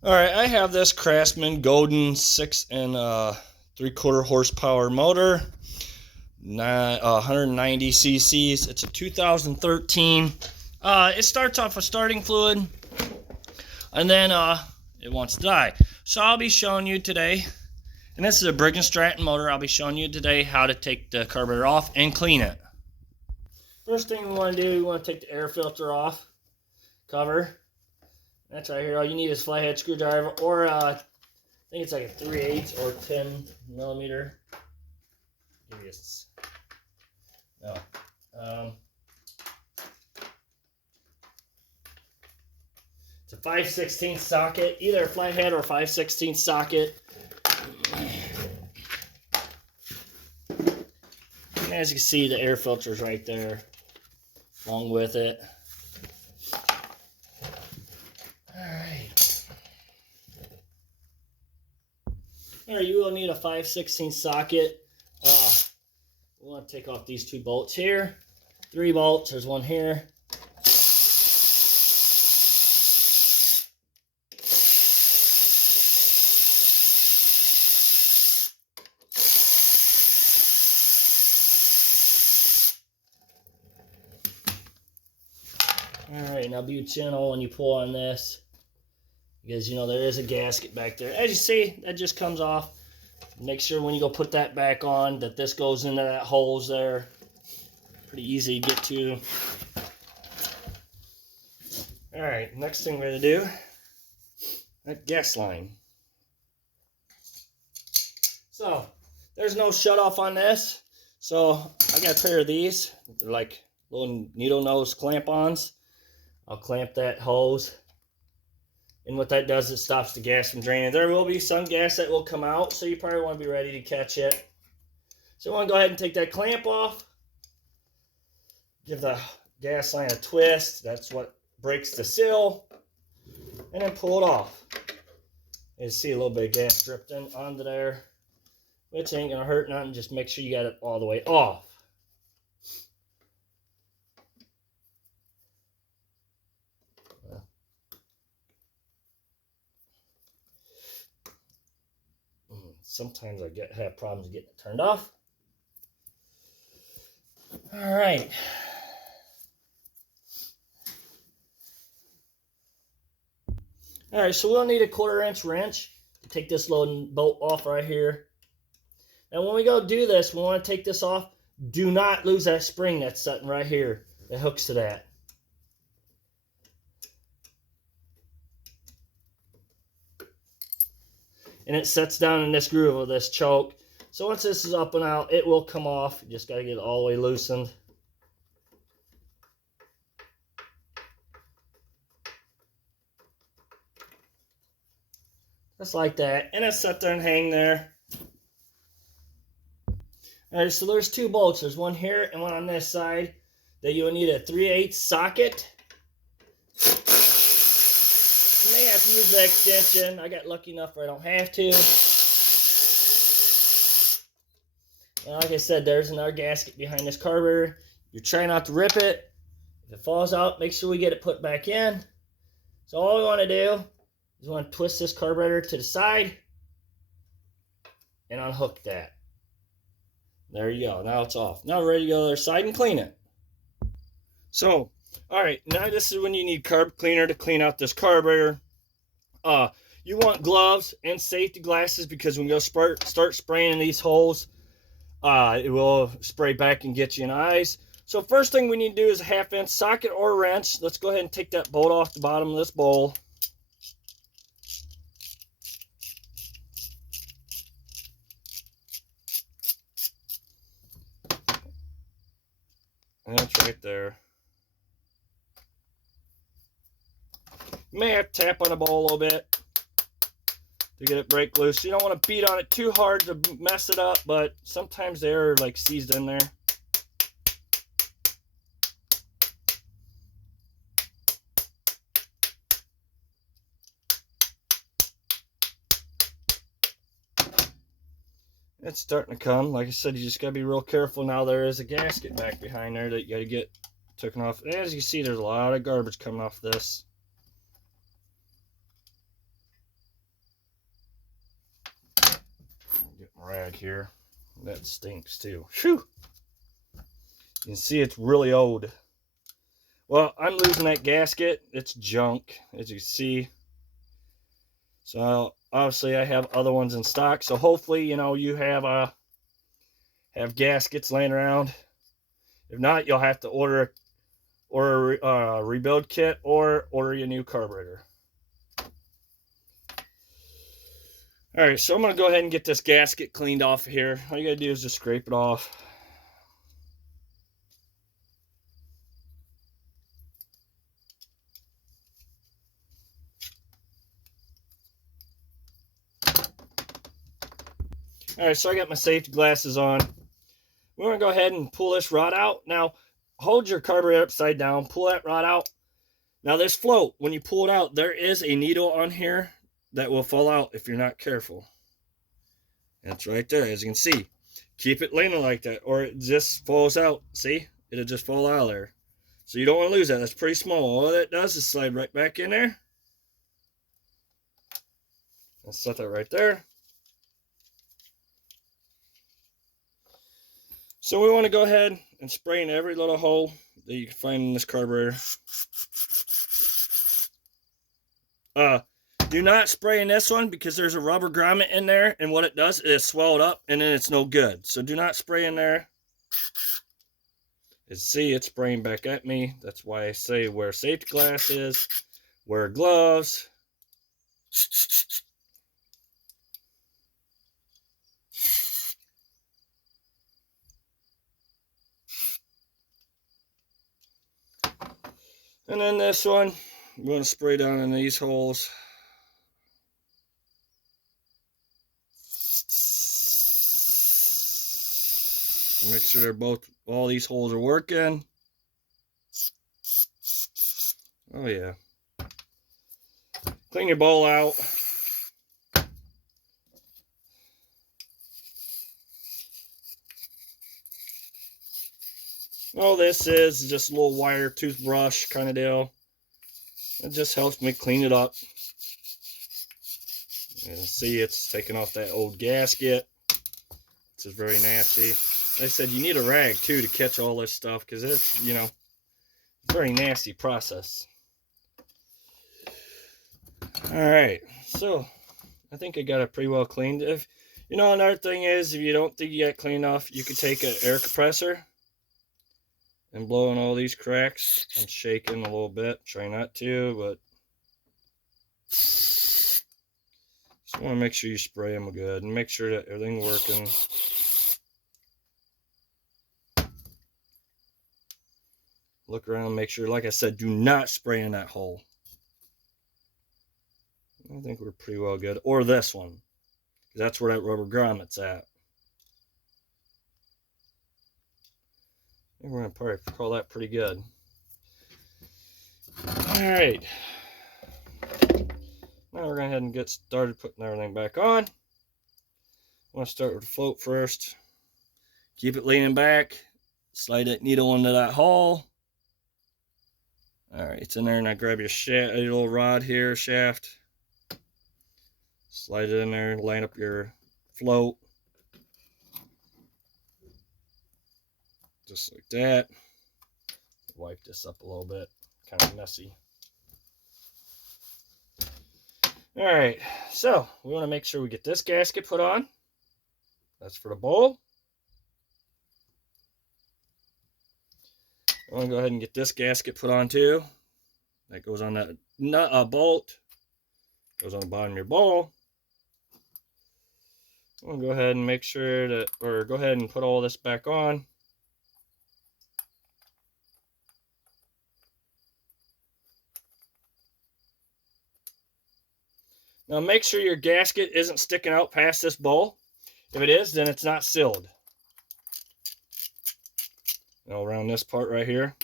All right, I have this Craftsman Golden 6 3/4 horsepower motor, 190 cc's. It's a 2013. It starts off with starting fluid, and then it wants to die. So I'll be showing you today, and this is a b&Stratton motor. I'll be showing you today how to take the carburetor off and clean it. First thing we want to do, we want to take the air filter off cover. That's right here. All you need is a flathead screwdriver, or I think it's like a 3/8 or 10 millimeter. Give you no. It's a 5/16 socket, either a flathead or a 5/16 socket. And as you can see, the air filter's right there, along with it. Alright, you will need a 5/16 socket. We want to take off these 2 bolts here. 3 bolts, there's one here. Alright, now be gentle when you pull on this, because you know there is a gasket back there. As you see, that just comes off. Make sure when you go put that back on that this goes into that holes there. Pretty easy to get to. Alright, next thing we're going to do, that gas line. So, there's no shut off on this. So, I got a pair of these. They're like little needle nose clamp-ons. I'll clamp that hose. And what that does, it stops the gas from draining. There will be some gas that will come out, so you probably want to be ready to catch it. So I want to go ahead and take that clamp off. Give the gas line a twist. That's what breaks the seal. And then pull it off. You see a little bit of gas dripped in onto there, which ain't going to hurt nothing. Just make sure you got it all the way off. Sometimes I have problems getting it turned off. All right. All right, so we'll need a 1/4-inch wrench to take this little bolt off right here. And when we go do this, we want to take this off. Do not lose that spring that's sitting right here that hooks to that. And it sets down in this groove of this choke. So once this is up and out, it will come off. You just got to get it all the way loosened. Just like that. And it's set there and hang there. Alright, so there's 2 bolts. There's one here and one on this side that you'll need a 3/8 socket. You may have to use the extension. I got lucky enough where I don't have to. And like I said, there's another gasket behind this carburetor. You're trying not to rip it. If it falls out, make sure we get it put back in. So all we want to do is we want to twist this carburetor to the side and unhook that. There you go. Now it's off. Now we're ready to go to the other side and clean it. So, alright, now this is when you need carb cleaner to clean out this carburetor. You want gloves and safety glasses, because when you go start spraying in these holes, it will spray back and get you in the eyes. So first thing we need to do is a 1/2-inch socket or wrench. Let's go ahead and take that bolt off the bottom of this bowl. And that's right there. You may have to tap on the bowl a little bit to get it break loose. You don't want to beat on it too hard to mess it up, but sometimes the air like seized in there. It's starting to come. Like I said, you just got to be real careful. Now there is a gasket back behind there that you got to get taken off. As you see, there's a lot of garbage coming off this. rag here. That stinks too. Whew. You can see it's really old. Well, I'm losing that gasket. It's junk, as you see. So obviously I have other ones in stock. So hopefully, you know, you have gaskets laying around. If not, you'll have to order a rebuild kit or order a new carburetor. All right, so I'm going to go ahead and get this gasket cleaned off of here. All you got to do is just scrape it off. All right, so I got my safety glasses on. We're going to go ahead and pull this rod out. Now, hold your carburetor upside down. Pull that rod out. Now, this float, when you pull it out, there is a needle on here that will fall out if you're not careful. That's right there, as you can see. Keep it leaning like that, or it just falls out. See? It'll just fall out of there. So you don't want to lose that. That's pretty small. All that does is slide right back in there. Let's set that right there. So we want to go ahead and spray in every little hole that you can find in this carburetor. Do not spray in this one because there's a rubber grommet in there, and what it does is swell it up, and then it's no good. So do not spray in there. As see, it's spraying back at me. That's why I say wear safety glasses, wear gloves. And then this one, I'm going to spray down in these holes. Make sure all these holes are working. Oh yeah. Clean your bowl out. All this is just a little wire toothbrush kind of deal. It just helps me clean it up. And see, it's taking off that old gasket. It's just very nasty. Like I said, you need a rag too to catch all this stuff because it's, you know, it's a very nasty process. Alright, so I think I got it pretty well cleaned. If you know, another thing is, if you don't think you got clean enough, you could take an air compressor and blow in all these cracks and shaking a little bit. Try not to, but just want to make sure you spray them good and make sure that everything's working. Look around, make sure, like I said, do not spray in that hole. I think we're pretty well good. Or this one, because that's where that rubber grommet's at. I think we're going to probably call that pretty good. Alright. Now we're going to go ahead and get started putting everything back on. I want to start with the float first. Keep it leaning back. Slide that needle into that hole. Alright, it's in there. Now grab your little rod here, shaft. Slide it in there, line up your float. Just like that. Wipe this up a little bit. Kind of messy. Alright, so we want to make sure we get this gasket put on. That's for the bowl. I want to go ahead and get this gasket put on too. That goes on that bolt. Goes on the bottom of your bowl. I'm going to go ahead and make sure that, or go ahead and put all this back on. Now make sure your gasket isn't sticking out past this bowl. If it is, then it's not sealed. Now around this part right here.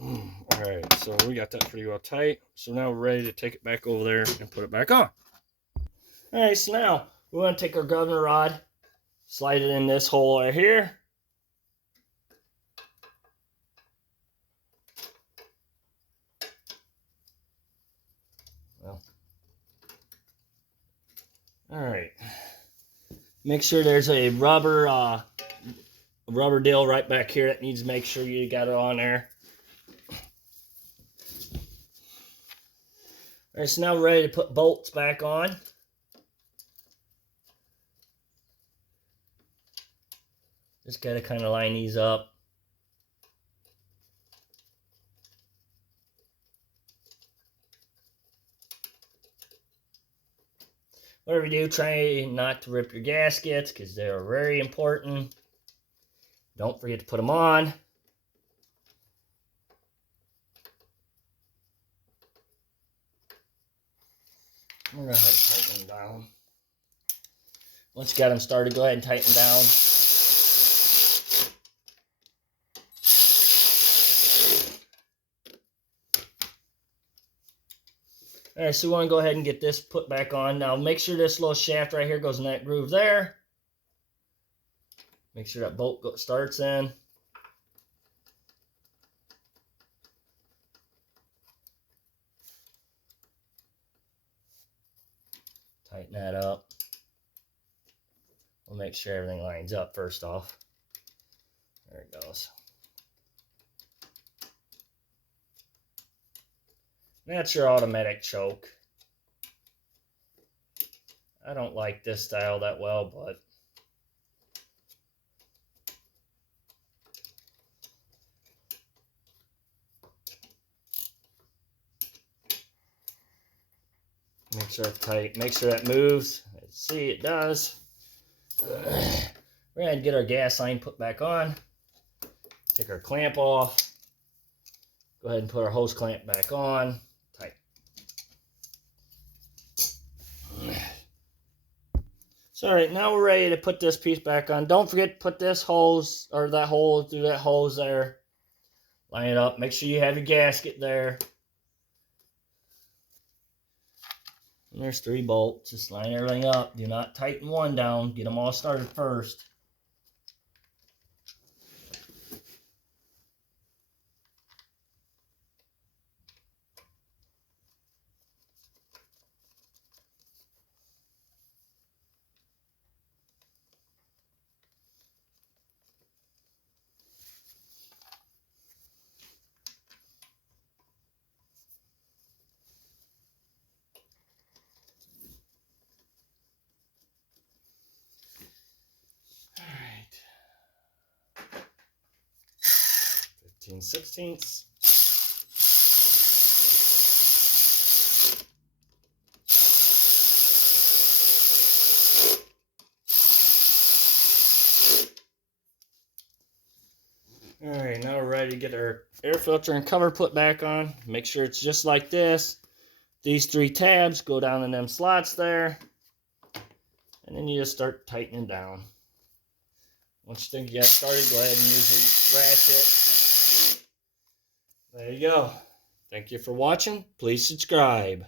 Alright, so we got that pretty well tight. So now we're ready to take it back over there and put it back on. Alright, so now we want to take our governor rod, slide it in this hole right here. All right. Make sure there's a rubber deal right back here that needs to make sure you got it on there. All right, so now we're ready to put bolts back on. Just got to kind of line these up. Whatever you do, try not to rip your gaskets because they're very important. Don't forget to put them on. We're going to go ahead and tighten them down. Once you got them started, go ahead and tighten down. All right, so we want to go ahead and get this put back on. Now make sure this little shaft right here goes in that groove there. Make sure that bolt starts in. Tighten that up. We'll make sure everything lines up first off. There it goes. That's your automatic choke. I don't like this style that well, but make sure it's tight. Make sure that moves. Let's see, it does. We're going to get our gas line put back on. Take our clamp off. Go ahead and put our hose clamp back on. Tight. So, all right, now we're ready to put this piece back on. Don't forget to put this hose, or that hole through that hose there. Line it up. Make sure you have your gasket there. And there's 3 bolts. Just line everything up. Do not tighten one down. Get them all started first. All right. 15/16. Alright, now we're ready to get our air filter and cover put back on. Make sure it's just like this. These 3 tabs go down in them slots there. And then you just start tightening down. Once you think you got started, go ahead and use the ratchet. There you go. Thank you for watching. Please subscribe.